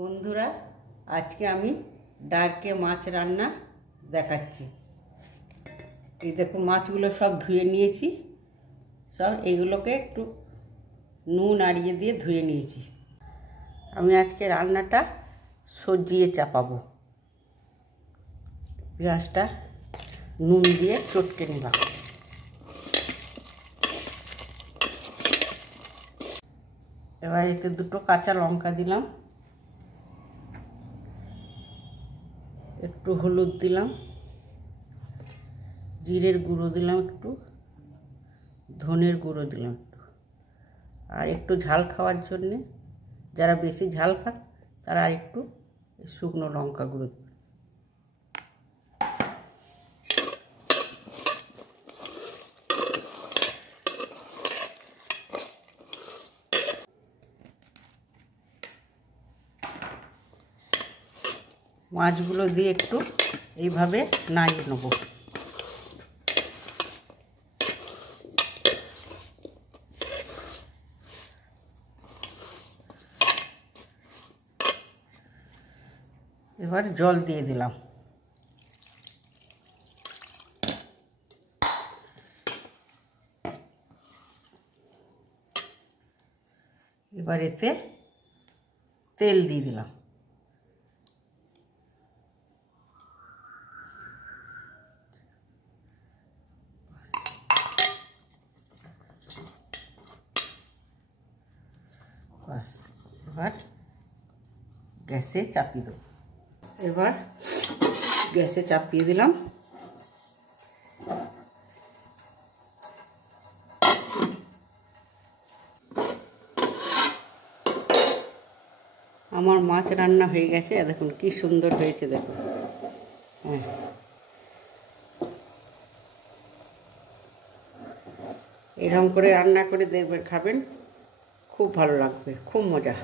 বন্ধুরা, আজকে আমি ডারকে মাছ রান্না দেখাচ্ছি। এই দেখুন, মাছগুলো সব ধুয়ে নিয়েছি। সব এগুলোকে একটু নুন আড়িয়ে দিয়ে ধুয়ে নিয়েছি। আমি আজকে রান্নাটা সজিয়ে চাপাবো। পেঁয়াজটা নুন দিয়ে চটকে নিলাম। এবার এতে দুটো কাঁচা লঙ্কা দিলাম, একটু হলুদ দিলাম, জিরের গুঁড়ো দিলাম, একটু ধনের গুঁড়ো দিলাম একটু, আর একটু ঝাল খাওয়ার জন্যে, যারা বেশি ঝাল খান তারা আর একটু শুকনো লঙ্কা গুঁড়ো দেবেন। মাছগুলো দিয়ে একটু এইভাবে নাড়িয়ে নেব। এবার জল দিয়ে দিলাম। এবার এতে তেল দিয়ে দিলাম। বাস, এবার গ্যাসে চাপিয়ে দেবো। এবার গ্যাসে চাপিয়ে দিলাম। আমার মাছ রান্না হয়ে গেছে। দেখুন কি সুন্দর হয়েছে, দেখুন। হ্যাঁ, এরকম করে রান্না করে দেখবেন, খাবেন, খুব ভালো লাগবে, খুব মজা।